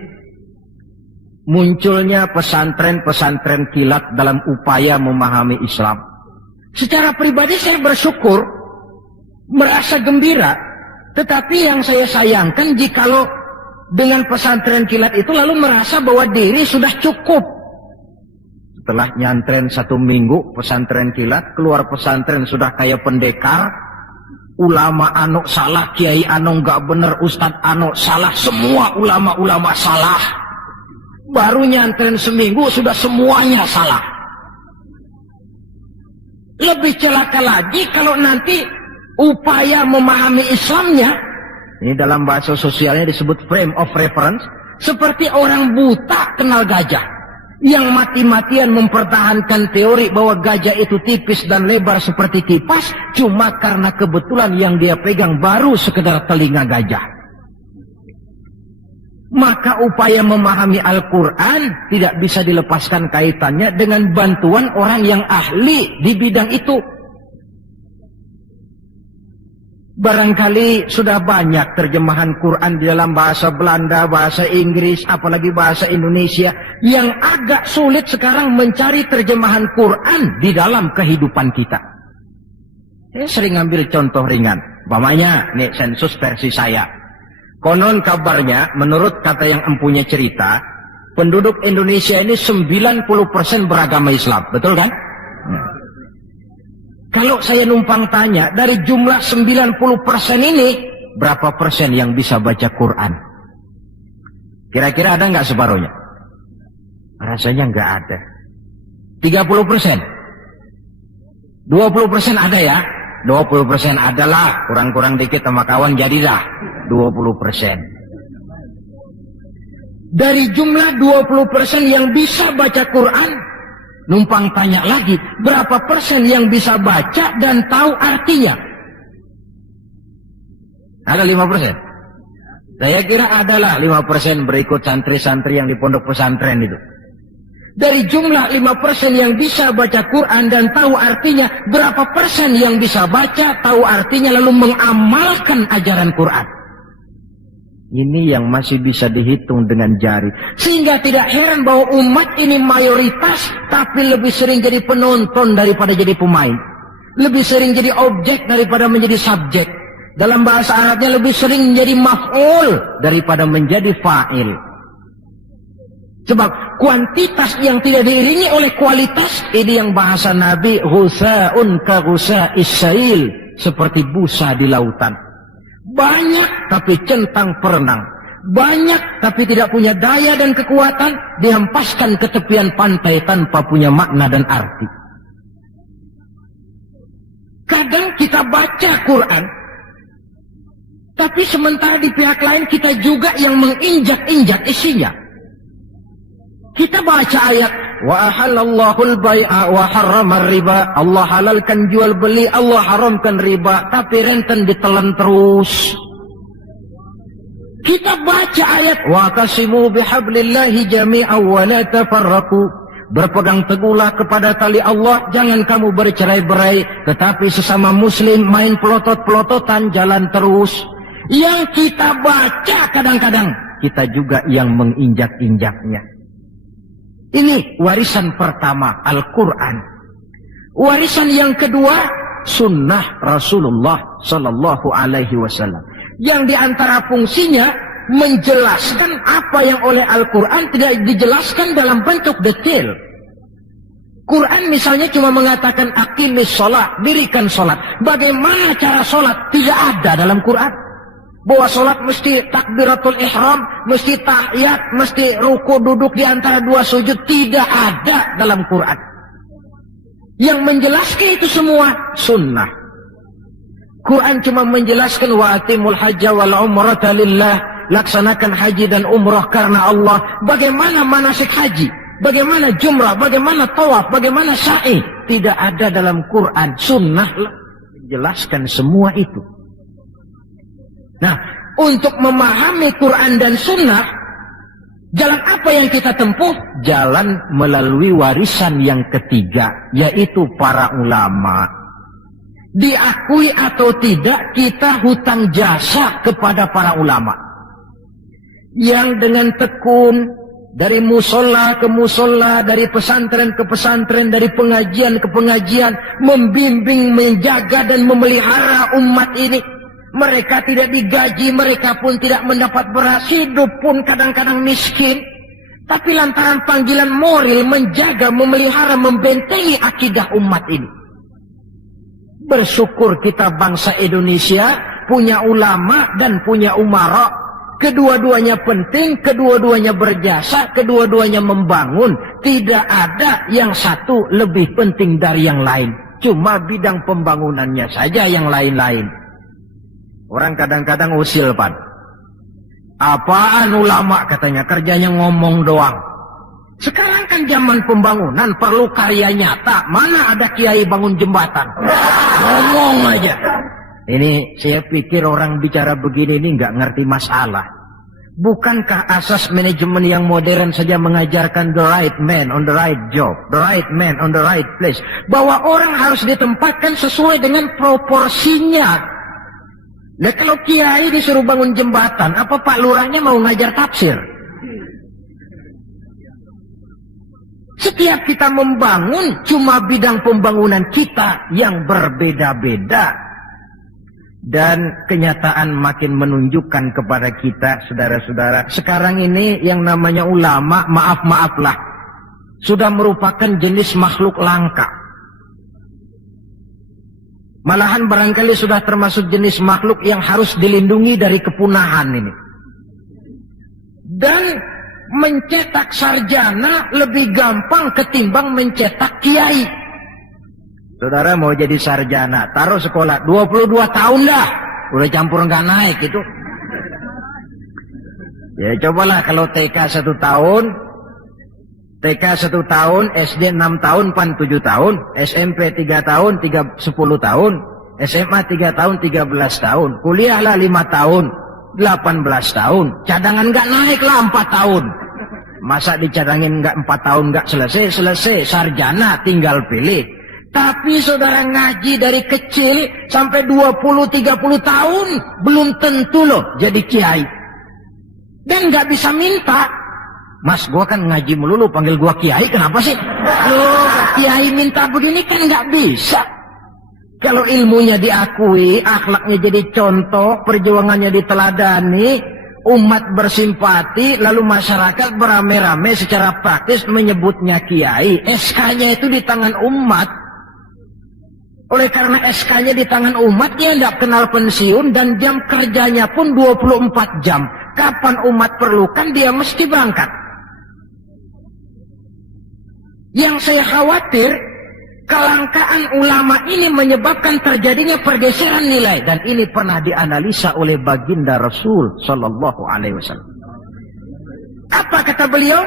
munculnya pesantren-pesantren kilat dalam upaya memahami Islam. Secara pribadi saya bersyukur, merasa gembira. Tetapi yang saya sayangkan jikalau dengan pesantren kilat itu lalu merasa bahwa diri sudah cukup. Setelah nyantren 1 minggu pesantren kilat, keluar pesantren sudah kayak pendekar. Ulama anu salah, kiai anu gak bener, ustad anu salah, semua ulama-ulama salah. Baru nyantren seminggu sudah semuanya salah. Lebih celaka lagi kalau nanti upaya memahami Islamnya, ini dalam bahasa sosialnya disebut frame of reference, seperti orang buta kenal gajah, yang mati-matian mempertahankan teori bahwa gajah itu tipis dan lebar seperti kipas, cuma karena kebetulan yang dia pegang baru sekedar telinga gajah. Maka upaya memahami Al-Quran tidak bisa dilepaskan kaitannya dengan bantuan orang yang ahli di bidang itu. Barangkali sudah banyak terjemahan Quran di dalam bahasa Belanda, bahasa Inggris, apalagi bahasa Indonesia, yang agak sulit sekarang mencari terjemahan Quran di dalam kehidupan kita. Saya sering ambil contoh ringan, umpamanya nih sensus versi saya. Konon kabarnya, menurut kata yang empunya cerita, penduduk Indonesia ini 90% beragama Islam, betul kan? Nah. Kalau saya numpang tanya, dari jumlah 90% ini, berapa persen yang bisa baca Quran? Kira-kira ada nggak separuhnya? Rasanya nggak ada. 30%? 20% ada ya? 20% adalah, kurang-kurang dikit sama kawan jadilah 20%. Dari jumlah 20% yang bisa baca Quran, numpang tanya lagi, berapa persen yang bisa baca dan tahu artinya? Ada 5%? Saya kira adalah 5% berikut santri-santri yang di pondok pesantren itu. Dari jumlah 5% yang bisa baca Quran dan tahu artinya, berapa persen yang bisa baca, tahu artinya, lalu mengamalkan ajaran Quran? Ini yang masih bisa dihitung dengan jari. Sehingga tidak heran bahwa umat ini mayoritas, tapi lebih sering jadi penonton daripada jadi pemain. Lebih sering jadi objek daripada menjadi subjek. Dalam bahasa Arabnya lebih sering menjadi maf'ul daripada menjadi fa'il. Sebab kuantitas yang tidak diiringi oleh kualitas, ini yang bahasa Nabi, ghusa'un ka ghusa'is sail, seperti busa di lautan. Banyak tapi centang perenang, banyak tapi tidak punya daya dan kekuatan, dihempaskan ke tepian pantai tanpa punya makna dan arti. Kadang kita baca Quran, tapi sementara di pihak lain kita juga yang menginjak-injak isinya. Kita baca ayat, wa ahallallahu al-bai'a wa harrama riba. Allah halalkan jual beli, Allah haramkan riba, tapi renten ditelan terus. Kita baca ayat, wa qasimu bihablillahi jami'an wa la tafarraqu. Berpegang teguhlah kepada tali Allah, jangan kamu bercerai-berai, tetapi sesama muslim main pelotot-pelototan jalan terus. Yang kita baca kadang-kadang, kita juga yang menginjak-injaknya. Ini warisan pertama, Al-Quran. Warisan yang kedua, sunnah Rasulullah Sallallahu Alaihi Wasallam. Yang diantara fungsinya menjelaskan apa yang oleh Al-Quran tidak dijelaskan dalam bentuk detail. Quran misalnya cuma mengatakan aqimis sholat, dirikan sholat. Bagaimana cara sholat? Tidak ada dalam Quran. Bahwa sholat mesti takbiratul ihram, mesti tahiyat, mesti ruku duduk di antara dua sujud. Tidak ada dalam Quran. Yang menjelaskan itu semua sunnah. Quran cuma menjelaskan wa atimul hajja wal umrata lillah. Laksanakan haji dan umrah karena Allah. Bagaimana manasik haji? Bagaimana jumrah, bagaimana tawaf, bagaimana sa'i. Tidak ada dalam Quran. Sunnah menjelaskan semua itu. Nah, untuk memahami Quran dan sunnah, jalan apa yang kita tempuh? Jalan melalui warisan yang ketiga, yaitu para ulama. Diakui atau tidak, kita hutang jasa kepada para ulama. Yang dengan tekun, dari musola ke musola, dari pesantren ke pesantren, dari pengajian ke pengajian, membimbing, menjaga dan memelihara umat ini. Mereka tidak digaji, mereka pun tidak mendapat beras, hidup pun kadang-kadang miskin. Tapi lantaran panggilan moral menjaga, memelihara, membentengi akidah umat ini. Bersyukur kita bangsa Indonesia punya ulama dan punya umara. Kedua-duanya penting, kedua-duanya berjasa, kedua-duanya membangun. Tidak ada yang satu lebih penting dari yang lain. Cuma bidang pembangunannya saja yang lain-lain. Orang kadang-kadang usil, Pan. Apaan ulama katanya, kerjanya ngomong doang. Sekarang kan zaman pembangunan, perlu karya nyata. Mana ada kiai bangun jembatan? Ngomong aja. Ini saya pikir orang bicara begini ini nggak ngerti masalah. Bukankah asas manajemen yang modern saja mengajarkan the right man on the right job, the right man on the right place, bahwa orang harus ditempatkan sesuai dengan proporsinya. Nah, kalau kiai disuruh bangun jembatan, apa Pak Lurahnya mau ngajar tafsir? Setiap kita membangun, cuma bidang pembangunan kita yang berbeda-beda. Dan kenyataan makin menunjukkan kepada kita, saudara-saudara, sekarang ini yang namanya ulama, maaf-maaflah, sudah merupakan jenis makhluk langka. Malahan barangkali sudah termasuk jenis makhluk yang harus dilindungi dari kepunahan ini. Dan mencetak sarjana lebih gampang ketimbang mencetak kiai. Saudara mau jadi sarjana, taruh sekolah 22 tahun dah, udah campur nggak naik itu. Ya cobalah kalau TK 1 tahun, TK 1 tahun, SD 6 tahun, PAN 7 tahun, SMP 3 tahun, 10 tahun, SMA 3 tahun, 13 tahun, kuliahlah 5 tahun, 18 tahun, cadangan nggak naik lah 4 tahun. Masa dicadangin nggak 4 tahun nggak selesai, sarjana tinggal pilih. Tapi saudara ngaji dari kecil sampai 20-30 tahun belum tentu loh jadi kiai. Dan nggak bisa minta. Mas, gua kan ngaji melulu, panggil gua kiai, kenapa sih? Loh, kiai minta begini kan nggak bisa. Kalau ilmunya diakui, akhlaknya jadi contoh, perjuangannya diteladani, umat bersimpati, lalu masyarakat beramai-ramai secara praktis menyebutnya kiai. SK-nya itu di tangan umat. Oleh karena SK-nya di tangan umat, dia tidak kenal pensiun dan jam kerjanya pun 24 jam. Kapan umat perlukan, dia mesti berangkat. Yang saya khawatir, kelangkaan ulama ini menyebabkan terjadinya pergeseran nilai. Dan ini pernah dianalisa oleh baginda Rasul Sallallahu Alaihi Wasallam. Apa kata beliau?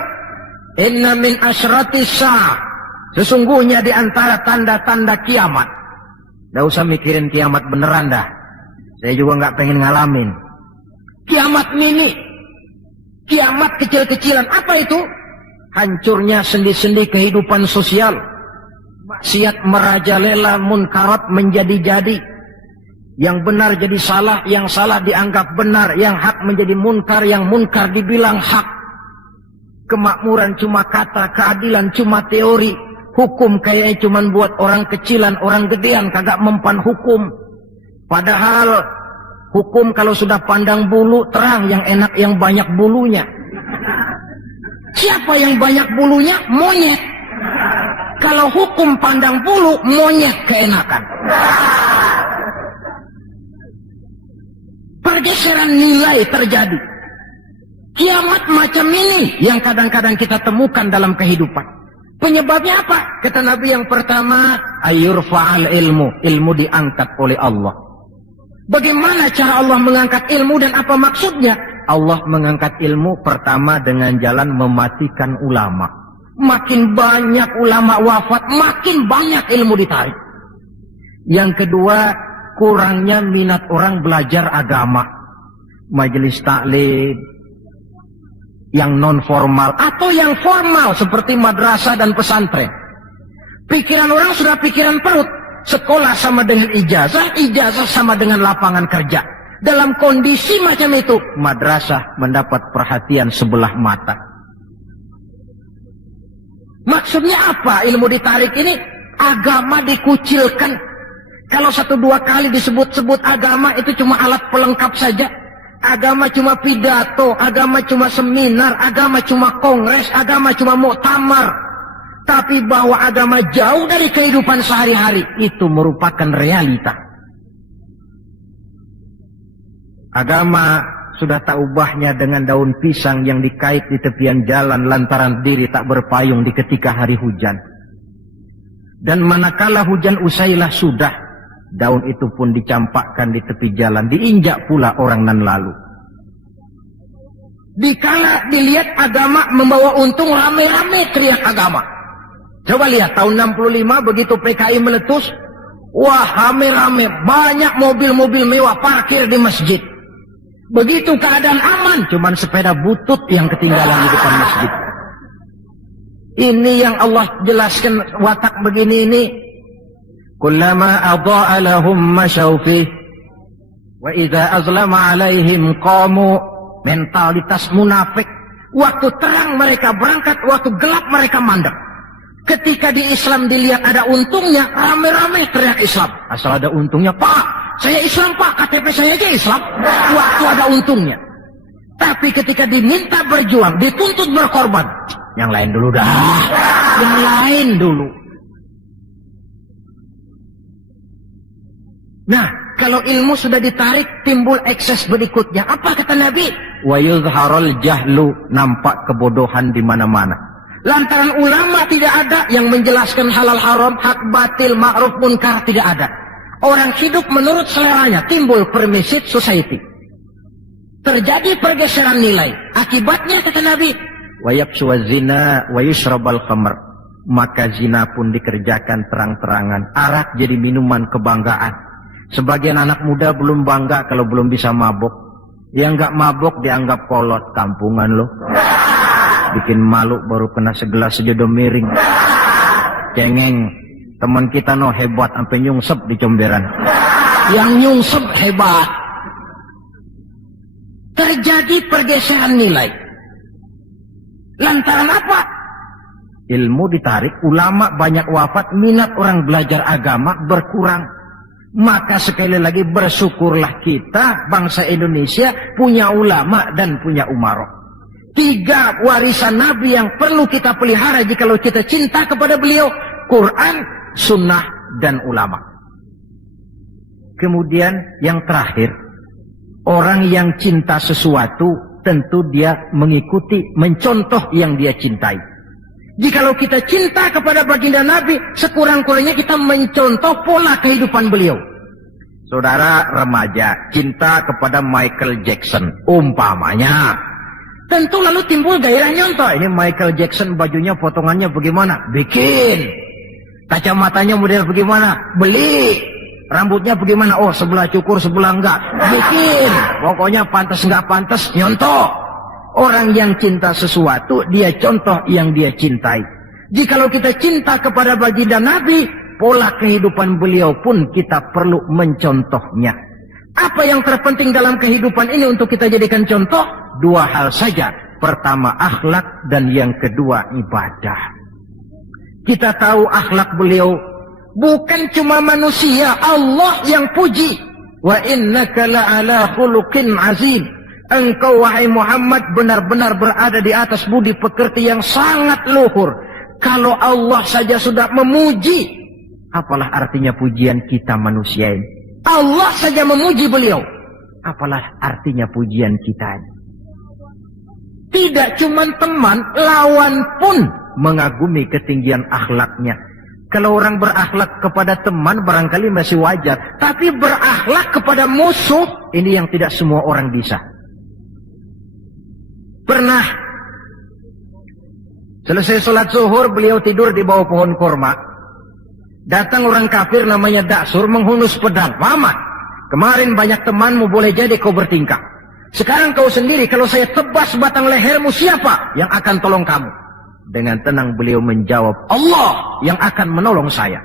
Inna min asyrati sa'ah. Sesungguhnya di antara tanda-tanda kiamat. Nggak usah mikirin kiamat beneran dah. Saya juga nggak pengen ngalamin. Kiamat mini. Kiamat kecil-kecilan. Apa itu? Hancurnya sendi-sendi kehidupan sosial. Maksiat merajalela, munkarat menjadi-jadi. Yang benar jadi salah, yang salah dianggap benar, yang hak menjadi munkar, yang munkar dibilang hak. Kemakmuran cuma kata, keadilan cuma teori. Hukum kayaknya cuma buat orang kecilan, orang gedean, kagak mempan hukum. Padahal hukum kalau sudah pandang bulu, terang yang enak yang banyak bulunya. Siapa yang banyak bulunya? Monyet. Kalau kalau hukum pandang bulu, monyet keenakan. Pergeseran nilai terjadi. Kiamat macam ini yang kadang-kadang kita temukan dalam kehidupan. Penyebabnya apa? Kata Nabi yang pertama, ayurfa'al ilmu. Ilmu diangkat oleh Allah. Bagaimana cara Allah mengangkat ilmu dan apa maksudnya? Allah mengangkat ilmu pertama dengan jalan mematikan ulama. Makin banyak ulama wafat, makin banyak ilmu ditarik. Yang kedua, kurangnya minat orang belajar agama. Majelis taklim yang non formal atau yang formal seperti madrasah dan pesantren. Pikiran orang sudah pikiran perut. Sekolah sama dengan ijazah, ijazah sama dengan lapangan kerja. Dalam kondisi macam itu, madrasah mendapat perhatian sebelah mata. Maksudnya apa ilmu ditarik ini? Agama dikucilkan. Kalau 1-2 kali disebut-sebut agama itu cuma alat pelengkap saja. Agama cuma pidato, agama cuma seminar, agama cuma kongres, agama cuma muktamar. Tapi bahwa agama jauh dari kehidupan sehari-hari, itu merupakan realita. Agama sudah tak ubahnya dengan daun pisang yang dikait di tepian jalan lantaran diri tak berpayung di ketika hari hujan. Dan manakala hujan usailah sudah, daun itu pun dicampakkan di tepi jalan, diinjak pula orang nan lalu. Dikala dilihat agama membawa untung, rame-rame teriak agama. Coba lihat tahun 65 begitu PKI meletus, wah rame-rame, banyak mobil-mobil mewah parkir di masjid. Begitu keadaan aman, cuman sepeda butut yang ketinggalan di depan masjid. Ini yang Allah jelaskan watak begini ini. Kullama adha'a lahum masyaw fih wa idza azlama alaihim qamu. Mentalitas munafik. Waktu terang mereka berangkat, waktu gelap mereka mandek. Ketika di Islam dilihat ada untungnya, rame-rame teriak Islam. Asal ada untungnya, Pak, saya Islam Pak, KTP saya aja Islam. Waktu ada untungnya. Tapi ketika diminta berjuang, dituntut berkorban, yang lain dulu dah. Yang lain dulu. Nah, kalau ilmu sudah ditarik, timbul ekses berikutnya. Apa kata Nabi? Wa yuzharul jahlu, nampak kebodohan di mana-mana. Lantaran ulama tidak ada yang menjelaskan halal haram, hak batil, ma'ruf munkar, tidak ada. Orang hidup menurut seleranya, timbul permissive society. Terjadi pergeseran nilai. Akibatnya kata Nabi, wa yafshu zina wa yushrabal khamr. Maka zina pun dikerjakan terang-terangan. Arak jadi minuman kebanggaan. Sebagian anak muda belum bangga kalau belum bisa mabok. Yang nggak mabok dianggap kolot, kampungan lo. Bikin malu baru kena segelas sejodoh miring. Cengeng, teman kita no hebat sampai nyungsep di comberan. Yang nyungsep hebat. Terjadi pergeseran nilai. Lantaran apa? Ilmu ditarik, ulama banyak wafat, minat orang belajar agama berkurang. Maka sekali lagi bersyukurlah kita bangsa Indonesia punya ulama dan punya umarok. 3 warisan Nabi yang perlu kita pelihara jikalau kita cinta kepada beliau. Quran, sunnah, dan ulama. Kemudian yang terakhir, orang yang cinta sesuatu tentu dia mengikuti, mencontoh yang dia cintai. Jikalau kita cinta kepada baginda Nabi, sekurang-kurangnya kita mencontoh pola kehidupan beliau. Saudara remaja cinta kepada Michael Jackson, umpamanya. Tentu lalu timbul gairah nyontoh. Ini Michael Jackson bajunya potongannya bagaimana? Bikin. Kacamatanya model bagaimana? Beli. Rambutnya bagaimana? Oh, sebelah cukur, sebelah enggak. Bikin. Pokoknya pantas enggak pantas, nyontoh. Orang yang cinta sesuatu, dia contoh yang dia cintai. Jikalau kita cinta kepada baginda Nabi, pola kehidupan beliau pun kita perlu mencontohnya. Apa yang terpenting dalam kehidupan ini untuk kita jadikan contoh? 2 hal saja. Pertama akhlak dan yang kedua ibadah. Kita tahu akhlak beliau bukan cuma manusia, Allah yang puji. Wa innaka la'ala khuluqin azim. Engkau wahai Muhammad benar-benar berada di atas budi pekerti yang sangat luhur. Kalau Allah saja sudah memuji, apalah artinya pujian kita manusia ini? Allah saja memuji beliau, apalah artinya pujian kita ini? Tidak cuma teman, lawan pun mengagumi ketinggian akhlaknya. Kalau orang berakhlak kepada teman barangkali masih wajar, tapi berakhlak kepada musuh, ini yang tidak semua orang bisa. Pernah selesai sholat zuhur, beliau tidur di bawah pohon kurma. Datang orang kafir namanya Daksur menghunus pedang. Muhammad, kemarin banyak temanmu, boleh jadi kau bertingkah. Sekarang kau sendiri, kalau saya tebas batang lehermu, siapa yang akan tolong kamu? Dengan tenang beliau menjawab, Allah yang akan menolong saya.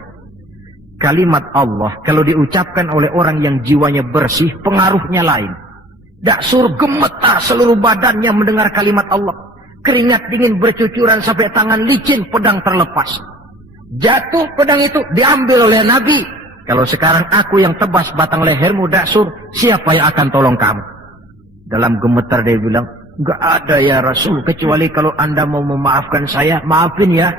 Kalimat Allah kalau diucapkan oleh orang yang jiwanya bersih, pengaruhnya lain. Daksur gemetar seluruh badannya mendengar kalimat Allah. Keringat dingin bercucuran sampai tangan licin, pedang terlepas. Jatuh pedang itu, diambil oleh Nabi. Kalau sekarang aku yang tebas batang lehermu Daksur, siapa yang akan tolong kamu? Dalam gemetar dia bilang, enggak ada ya Rasul, kecuali kalau anda mau memaafkan saya, maafin ya.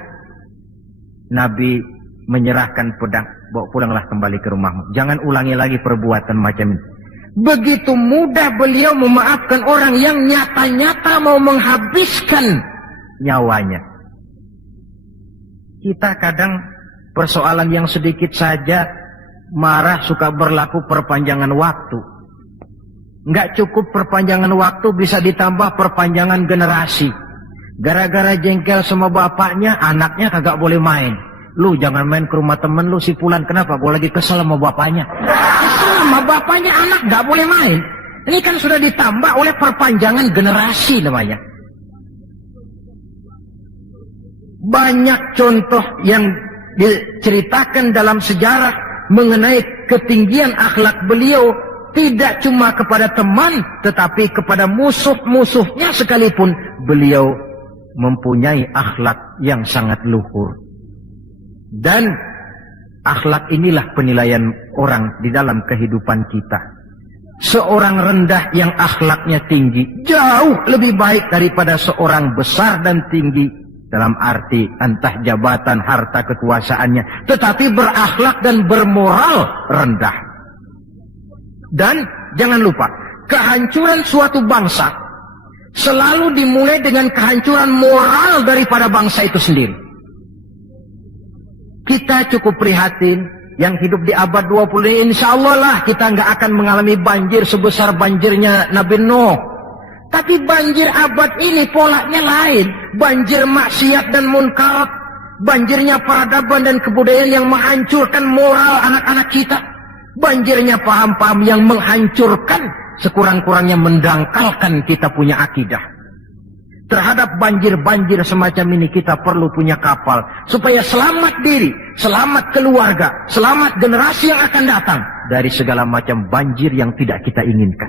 Nabi menyerahkan pedang, bawa pulanglah kembali ke rumahmu. Jangan ulangi lagi perbuatan macam ini. Begitu mudah beliau memaafkan orang yang nyata-nyata mau menghabiskan nyawanya. Kita kadang persoalan yang sedikit saja marah suka berlaku perpanjangan waktu. Nggak cukup perpanjangan waktu, bisa ditambah perpanjangan generasi. Gara-gara jengkel sama bapaknya, anaknya kagak boleh main. Lu jangan main ke rumah temen lu si Fulan, kenapa? Gua lagi kesel sama bapaknya. Kesel sama bapaknya, anak nggak boleh main. Ini kan sudah ditambah oleh perpanjangan generasi namanya. Banyak contoh yang diceritakan dalam sejarah mengenai ketinggian akhlak beliau. Tidak cuma kepada teman, tetapi kepada musuh-musuhnya sekalipun beliau mempunyai akhlak yang sangat luhur. Dan akhlak inilah penilaian orang di dalam kehidupan kita. Seorang rendah yang akhlaknya tinggi jauh lebih baik daripada seorang besar dan tinggi, dalam arti entah jabatan, harta, kekuasaannya, tetapi berakhlak dan bermoral rendah. Dan jangan lupa, kehancuran suatu bangsa selalu dimulai dengan kehancuran moral daripada bangsa itu sendiri. Kita cukup prihatin yang hidup di abad 20 ini, insya Allah lah kita nggak akan mengalami banjir sebesar banjirnya Nabi Nuh. Tapi banjir abad ini polanya lain. Banjir maksiat dan munkar, banjirnya peradaban dan kebudayaan yang menghancurkan moral anak-anak kita. Banjirnya paham-paham yang menghancurkan, sekurang-kurangnya mendangkalkan kita punya akidah. Terhadap banjir-banjir semacam ini kita perlu punya kapal, supaya selamat diri, selamat keluarga, selamat generasi yang akan datang dari segala macam banjir yang tidak kita inginkan.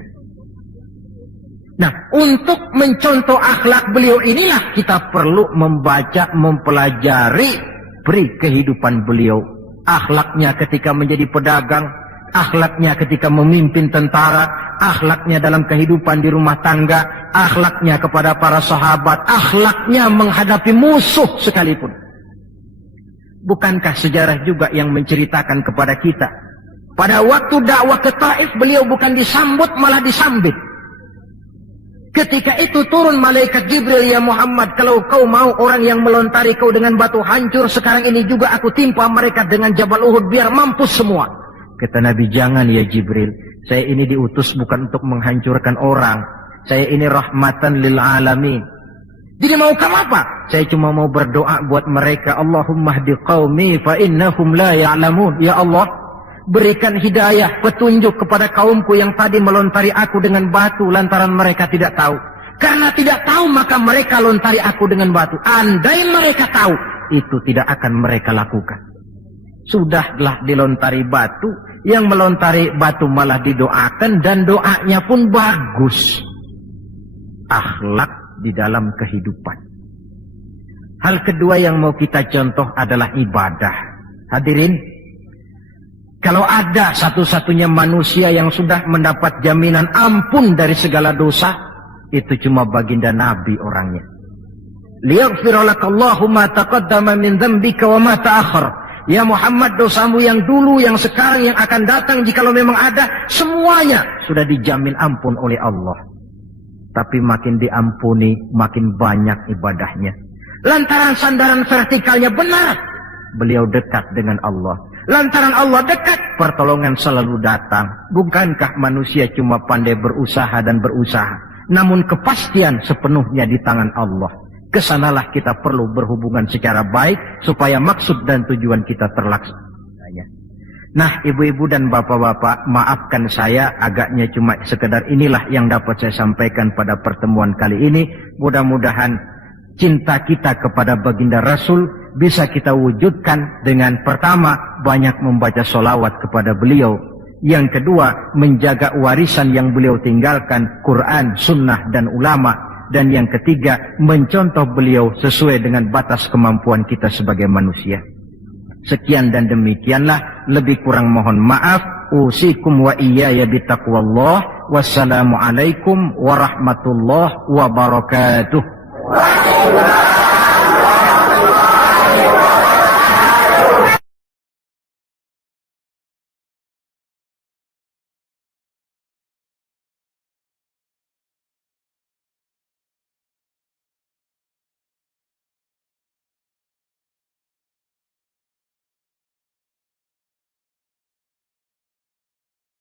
Nah, untuk mencontoh akhlak beliau inilah kita perlu membaca, mempelajari peri kehidupan beliau. Akhlaknya ketika menjadi pedagang, akhlaknya ketika memimpin tentara, akhlaknya dalam kehidupan di rumah tangga, akhlaknya kepada para sahabat, akhlaknya menghadapi musuh sekalipun. Bukankah sejarah juga yang menceritakan kepada kita, pada waktu dakwah ke Taif beliau bukan disambut malah disambit. Ketika itu turun malaikat Jibril, ya Muhammad, kalau kau mau orang yang melontari kau dengan batu hancur, sekarang ini juga aku timpa mereka dengan Jabal Uhud biar mampus semua. Kata Nabi, jangan ya Jibril, saya ini diutus bukan untuk menghancurkan orang, saya ini rahmatan lil alamin. Jadi mau kamu apa? Saya cuma mau berdoa buat mereka, Allahumma hdi qaumi fa innahum la ya'lamun. Ya Allah, berikan hidayah, petunjuk kepada kaumku yang tadi melontari aku dengan batu lantaran mereka tidak tahu. Karena tidak tahu maka mereka lontari aku dengan batu. Andai mereka tahu, itu tidak akan mereka lakukan. Sudahlah dilontari batu, yang melontari batu malah didoakan dan doanya pun bagus. Akhlak di dalam kehidupan. Hal kedua yang mau kita contoh adalah ibadah. Hadirin, kalau ada satu-satunya manusia yang sudah mendapat jaminan ampun dari segala dosa, itu cuma baginda Nabi orangnya. liyaghfira lakallahu ma taqaddama min dzambika wa ma ta'akhkhar. Ya Muhammad, dosamu yang dulu, yang sekarang, yang akan datang, jikalau memang ada, semuanya sudah dijamin ampun oleh Allah. Tapi makin diampuni, makin banyak ibadahnya. Lantaran sandaran vertikalnya benar, beliau dekat dengan Allah. Lantaran Allah dekat, pertolongan selalu datang. Bukankah manusia cuma pandai berusaha dan berusaha, namun kepastian sepenuhnya di tangan Allah. Kesanalah kita perlu berhubungan secara baik, supaya maksud dan tujuan kita terlaksana. Nah, ibu-ibu dan bapak-bapak, maafkan saya, agaknya cuma sekedar inilah yang dapat saya sampaikan pada pertemuan kali ini. Mudah-mudahan cinta kita kepada baginda Rasul bisa kita wujudkan dengan pertama, banyak membaca sholawat kepada beliau. Yang kedua, menjaga warisan yang beliau tinggalkan, Quran, sunnah, dan ulama. Dan yang ketiga, mencontoh beliau sesuai dengan batas kemampuan kita sebagai manusia. Sekian dan demikianlah, lebih kurang mohon maaf. Usikum wa iyaya bitaqwallah. Wassalamualaikum warahmatullahi wabarakatuh.